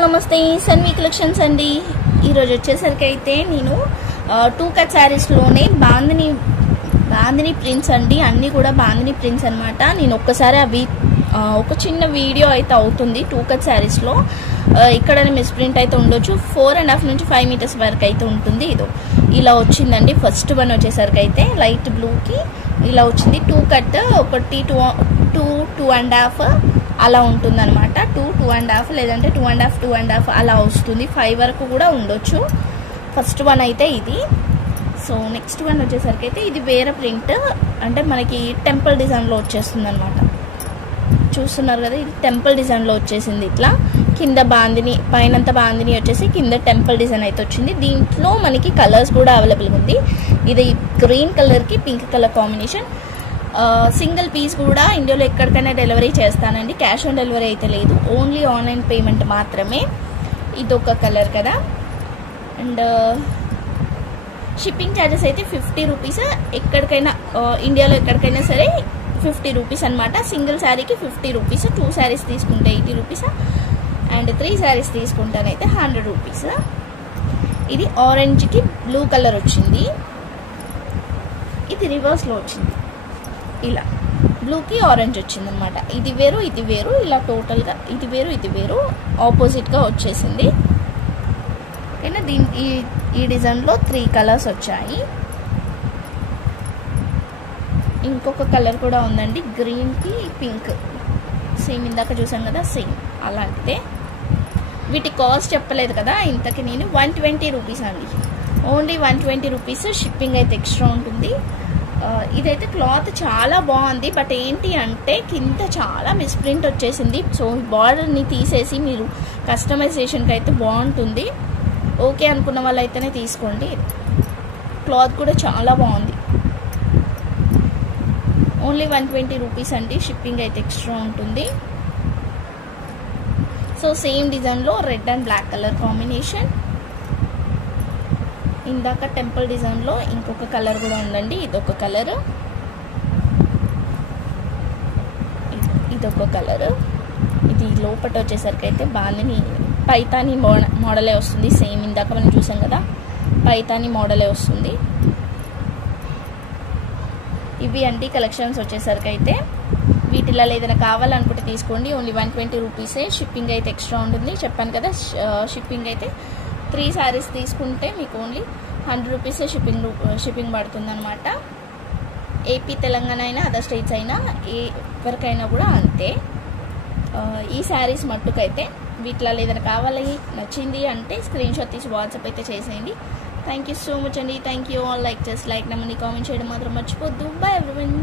All నమస్తే Sanvi collections అండి. ఈరోజు వచ్చేసరికి అయితే నేను 2 కట్ శారీస్లోనే బాందిని ప్రింట్స్ అండి. అన్నీ కూడా బాందిని ప్రింట్స్ అనమాట. నేను ఒక్కసారి అవి ఒక చిన్న వీడియో అయితే అవుతుంది 2 కట్ శారీస్లో. ఇక్కడ మిస్ ప్రింట్ అయితే ఉండొచ్చు. 4.5 నుంచి 5 మీటర్స్ వరకు అయితే ఉంటుంది. ఇదో ఇలా వచ్చిందండి. ఫస్ట్ వన్ వచ్చేసరికి అయితే లైట్ బ్లూకి ఇలా వచ్చింది. 2 కట్ ఒకటి 2.5 అలా ఉంటుంది అనమాట. 2.5 లేదంటే 2.5 అలా వస్తుంది. 5 వరకు కూడా ఉండొచ్చు. ఫస్ట్ వన్ అయితే ఇది. సో నెక్స్ట్ వన్ వచ్చేసరికి అయితే ఇది వేరే ప్రింట్, అంటే మనకి టెంపుల్ డిజైన్లో వచ్చేస్తుంది అనమాట. చూస్తున్నారు కదా, ఇది టెంపుల్ డిజైన్లో వచ్చేసింది. ఇట్లా కింద బాందిని, పైనంతా బాందిని వచ్చేసి కింద టెంపుల్ డిజైన్ అయితే వచ్చింది. దీంట్లో మనకి కలర్స్ కూడా అవైలబుల్గా ఉంది. ఇది గ్రీన్ కలర్కి pink colour combination. Single piece కూడా ఇండియాలో ఎక్కడికైనా డెలివరీ చేస్తానండి. క్యాష్ ఆన్ డెలివరీ అయితే లేదు, ఓన్లీ ఆన్లైన్ పేమెంట్ మాత్రమే. ఇదొక కలర్ కదా. అండ్ షిప్పింగ్ ఛార్జెస్ అయితే 50 రూపీస్. ఎక్కడికైనా ఇండియాలో ఎక్కడికైనా సరే 50 రూపీస్ అనమాట. సింగిల్ శారీకి 50 రూపీస్. 2 శారీస్ తీసుకుంటే 80 రూపీస్. అండ్ 3 శారీస్ తీసుకుంటానైతే 100 రూపీస్. ఇది ఆరెంజ్కి బ్లూ కలర్ వచ్చింది. ఇది రివర్స్లో వచ్చింది. ఇలా బ్లూకి ఆరెంజ్ వచ్చింది అనమాట. ఇది వేరు ఇది వేరు, ఇలా టోటల్గా ఇది వేరు ఇది వేరు ఆపోజిట్గా వచ్చేసింది. ఓకేనా. ఈ డిజైన్లో 3 కలర్స్ వచ్చాయి. ఇంకొక కలర్ కూడా ఉందండి, గ్రీన్కి పింక్. సేమ్ ఇందాక చూసాం కదా, సేమ్ అలాంటిదే. వీటి కాస్ట్ చెప్పలేదు కదా ఇంతకి నేను. 120 రూపీస్ అండి, ఓన్లీ 120 రూపీస్. షిప్పింగ్ అయితే ఎక్స్ట్రా ఉంటుంది. ఇదైతే క్లాత్ చాలా బాగుంది. బట్ ఏంటి అంటే కింద చాలా మిస్ప్రింట్ వచ్చేసింది. సో ఈ బార్డర్ని తీసేసి మీరు కస్టమైజేషన్కి అయితే బాగుంటుంది. ఓకే అనుకున్న వాళ్ళు అయితేనే తీసుకోండి. క్లాత్ కూడా చాలా బాగుంది. ఓన్లీ 120 రూపీస్ అండి. షిప్పింగ్ అయితే ఎక్స్ట్రా ఉంటుంది. సో సేమ్ డిజైన్లో red and black colour combination. ఇందాక టెంపుల్ డిజైన్లో ఇంకొక కలర్ కూడా ఉందండి. ఇదొక కలర్, ఇదొక కలర్. ఇది లోపల వచ్చేసరికి అయితే బాందిని పైతాని మోడలే వస్తుంది. సేమ్ ఇందాక మనం చూసాం కదా, పైతాని మోడలే వస్తుంది. ఇవి అండి కలెక్షన్స్ వచ్చేసరికి అయితే. వీటిలో ఏదైనా కావాలనుకుంటే తీసుకోండి. ఓన్లీ 120 రూపీసే. షిప్పింగ్ అయితే ఎక్స్ట్రా ఉంటుంది. చెప్పాను కదా, షిప్పింగ్ అయితే 3 శారీస్ తీసుకుంటే మీకు ఓన్లీ 100 రూపీసే షిప్పింగ్ పడుతుంది అనమాట. ఏపీ, తెలంగాణ అయినా అదర్ స్టేట్స్ అయినా ఎవరికైనా కూడా అంతే. ఈ శారీస్ మట్టుకైతే వీటిలో ఏదైనా కావాలి, నచ్చింది అంటే స్క్రీన్ షాట్ తీసి వాట్సాప్ అయితే చేసేయండి. థ్యాంక్ యూ సో మచ్ అండి. Thank you all. లైక్ చేసి లైక్ నెంబర్ని కామెంట్ చేయడం మాత్రం మర్చిపోద్దు. Bye everyone.